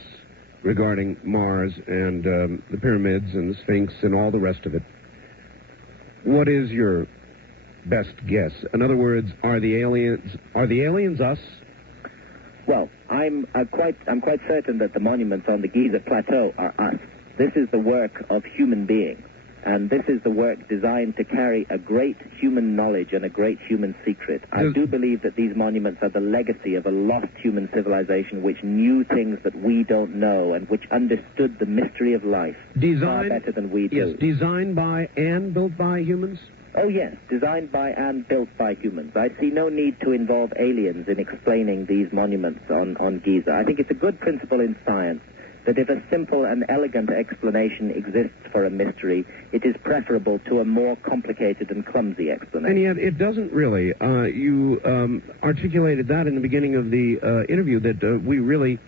regarding Mars and the pyramids and the Sphinx and all the rest of it, what is your best guess? In other words, are the aliens us? Well, I'm quite certain that the monuments on the Giza plateau are us. This is the work of human beings. And this is the work designed to carry a great human knowledge and a great human secret. I do believe that these monuments are the legacy of a lost human civilization which knew things that we don't know and which understood the mystery of life far better than we do. Yes, designed by and built by humans? Oh, yes, designed by and built by humans. I see no need to involve aliens in explaining these monuments on Giza. I think it's a good principle in science that if a simple and elegant explanation exists for a mystery, it is preferable to a more complicated and clumsy explanation. And yet it doesn't really. You articulated that in the beginning of the interview, that we really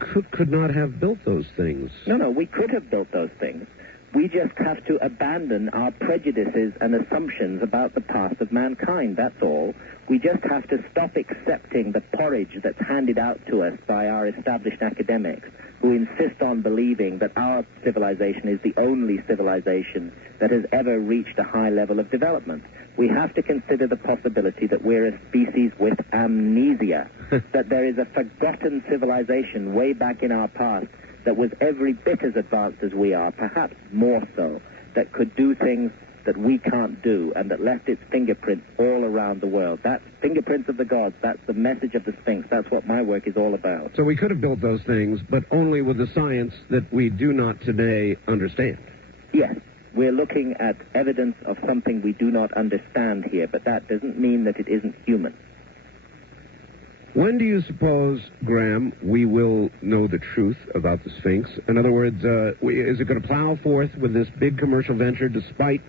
could not have built those things. No, we could have built those things. We just have to abandon our prejudices and assumptions about the past of mankind, that's all. We just have to stop accepting the porridge that's handed out to us by our established academics, who insist on believing that our civilization is the only civilization that has ever reached a high level of development. We have to consider the possibility that we're a species with amnesia, that there is a forgotten civilization way back in our past that was every bit as advanced as we are, perhaps more so, that could do things that we can't do, and that left its fingerprints all around the world. That's fingerprints of the gods. That's the message of the Sphinx. That's what my work is all about. So we could have built those things, but only with the science that we do not today understand. Yes. We're looking at evidence of something we do not understand here, but that doesn't mean that it isn't human. When do you suppose, Graham, we will know the truth about the Sphinx? In other words, is it going to plow forth with this big commercial venture despite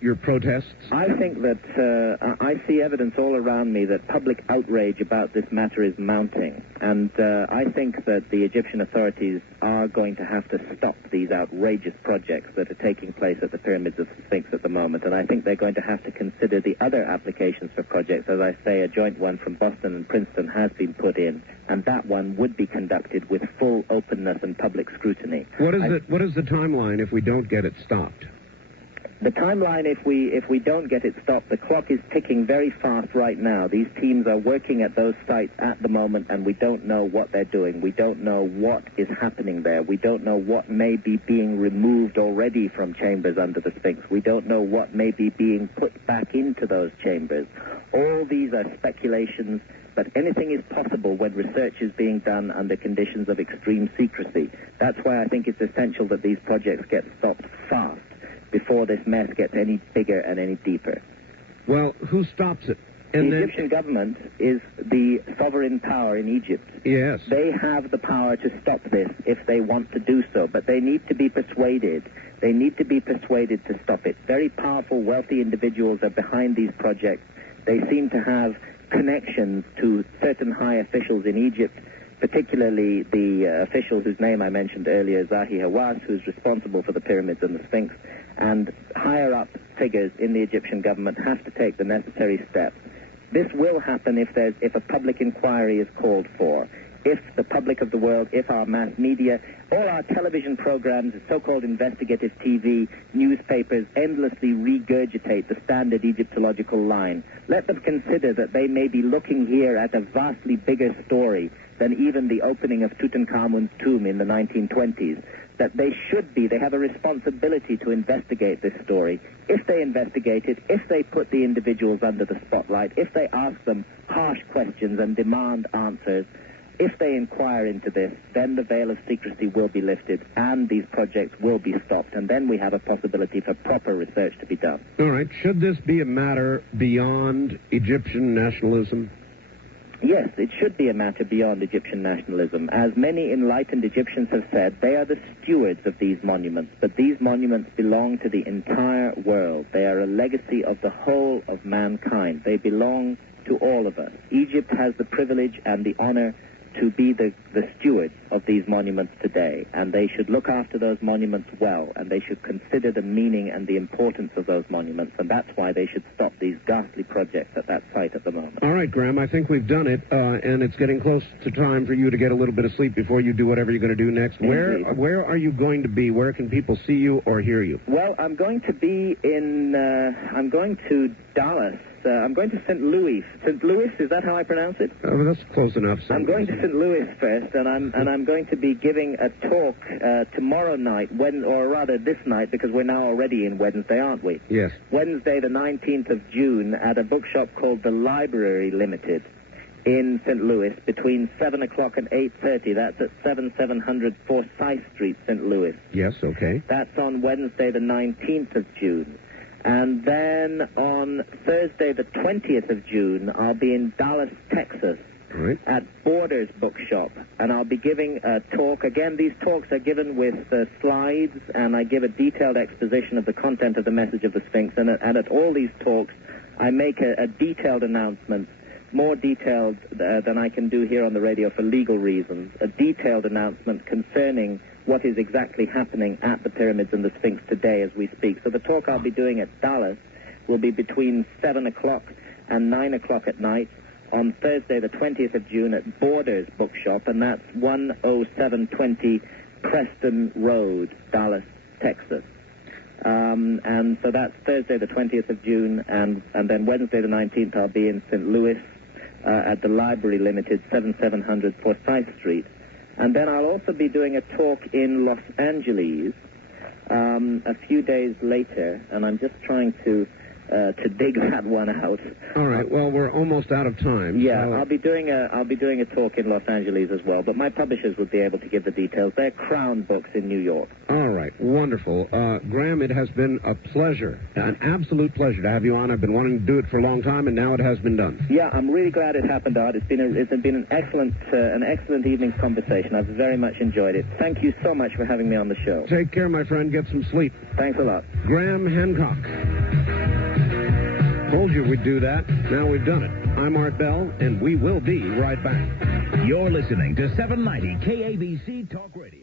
your protests? I think that I see evidence all around me that public outrage about this matter is mounting. And I think that the Egyptian authorities are going to have to stop these outrageous projects that are taking place at the pyramids of the Sphinx at the moment. And I think they're going to have to consider the other applications for projects. As I say, a joint one from Boston and Princeton has been put in, and that one would be conducted with full openness and public scrutiny. What is the timeline if we don't get it stopped? The timeline, if we don't get it stopped, the clock is ticking very fast right now. These teams are working at those sites at the moment, and we don't know what they're doing. We don't know what is happening there. We don't know what may be being removed already from chambers under the Sphinx. We don't know what may be being put back into those chambers. All these are speculations, but anything is possible when research is being done under conditions of extreme secrecy. That's why I think it's essential that these projects get stopped fast, before this mess gets any bigger and any deeper. Well, who stops it? And the Egyptian government is the sovereign power in Egypt. Yes. They have the power to stop this if they want to do so, but they need to be persuaded. They need to be persuaded to stop it. Very powerful, wealthy individuals are behind these projects. They seem to have connections to certain high officials in Egypt, particularly the official whose name I mentioned earlier, Zahi Hawass, who's responsible for the pyramids and the Sphinx, and higher-up figures in the Egyptian government have to take the necessary steps. This will happen if a public inquiry is called for, if the public of the world, if our mass media, all our television programs, so-called investigative TV, newspapers endlessly regurgitate the standard egyptological line. Let them consider that they may be looking here at a vastly bigger story than even the opening of Tutankhamun's tomb in the 1920s. That they have a responsibility to investigate this story. If they investigate it, if they put the individuals under the spotlight, if they ask them harsh questions and demand answers, if they inquire into this, then the veil of secrecy will be lifted and these projects will be stopped, and then we have a possibility for proper research to be done. All right. Should this be a matter beyond Egyptian nationalism? Yes, it should be a matter beyond Egyptian nationalism. As many enlightened Egyptians have said, they are the stewards of these monuments, but these monuments belong to the entire world. They are a legacy of the whole of mankind. They belong to all of us. Egypt has the privilege and the honor to be the stewards of these monuments today, and they should look after those monuments well, and they should consider the meaning and the importance of those monuments, and that's why they should stop these ghastly projects at that site at the moment. All right, Graham, I think we've done it, and it's getting close to time for you to get a little bit of sleep before you do whatever you're going to do next. Where are you going to be? Where can people see you or hear you? Well, I'm going to be I'm going to Dallas I'm going to St. Louis. St. Louis, is that how I pronounce it? That's close enough. I'm going to St. Louis first, and I'm going to be giving a talk tomorrow night, or rather this night, because we're now already in Wednesday, aren't we? Yes. Wednesday, the 19th of June, at a bookshop called the Library Limited in St. Louis, between 7 o'clock and 8:30. That's at 7700 Forsyth Street, St. Louis. Yes, okay. That's on Wednesday, the 19th of June. And then on Thursday, the 20th of June, I'll be in Dallas, Texas, right, at Borders Bookshop. And I'll be giving a talk. Again, these talks are given with slides, and I give a detailed exposition of the content of the message of the Sphinx. And at all these talks, I make a detailed announcement, more detailed than I can do here on the radio for legal reasons, a detailed announcement concerning what is exactly happening at the pyramids and the Sphinx today as we speak. So the talk I'll be doing at Dallas will be between 7 o'clock and 9 o'clock at night on Thursday, the 20th of June, at Borders Bookshop, and that's 10720 Preston Road, Dallas, Texas. And so that's Thursday, the 20th of June, and then Wednesday, the 19th, I'll be in St. Louis at the Library Limited, 7700 Forsyth Street. And then I'll also be doing a talk in Los Angeles a few days later, and I'm just trying to dig that one out. All right. Well, we're almost out of time. Yeah, so... I'll be doing a talk in Los Angeles as well, but my publishers would be able to give the details. They're Crown Books in New York. All right. Wonderful. Graham, it has been a pleasure, an absolute pleasure to have you on. I've been wanting to do it for a long time, and now it has been done. Yeah, I'm really glad it happened, Art. It's been an excellent evening's conversation. I've very much enjoyed it. Thank you so much for having me on the show. Take care, my friend. Get some sleep. Thanks a lot. Graham Hancock. Told you we'd do that. Now we've done it. I'm Art Bell, and we will be right back. You're listening to 790 KABC Talk Radio.